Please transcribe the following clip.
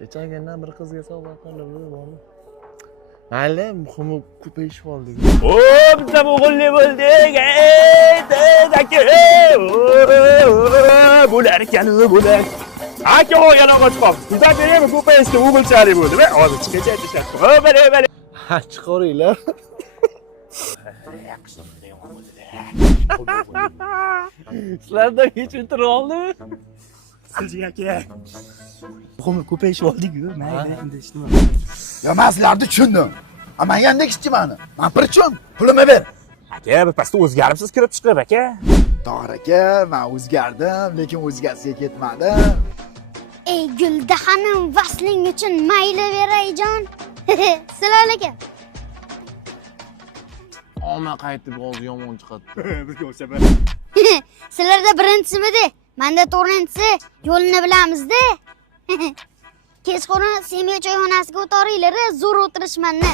Kechagina bir qizga sovg'a qildim. Mayli, muhimi ko'payishib oldik. O, bitta o'g'illi bo'ldik. Aka. Bular ekan, bular. Aka yana qochmoq. Bizdan beraymi ko'payishga o'g'ilchalik bo'ldi. Hozir chiqacha aytishadi. Bale. Ha, chiqaringlar. Sizlarda hech o'tira oldimi? Silji aka. Muhimi ko'payishib oldik-ku. Mayli, endi hech nima. Ya men sizlarni tushundim. Ammo menda ishchimani. Men pirchim, pulimni ber. Aka, bir pasda o'zgaribsiz kirib chiqib aka. To'g'ri aka, men o'zgardim, lekin o'zgarsiga ketmadim. Ey Guldaxonim, vasling uchun mayli berayjon. Sizlar aka. Oma qaytib hozir yomon chiqadi. Bizga o'xshab. Sizlarda birinchisimidi? Menda to'rtinchisi. Yo'lni bilamiz-da. Kechqurun Semiy choyxonasiga o'taringlar, zo'r o'tirishmanni.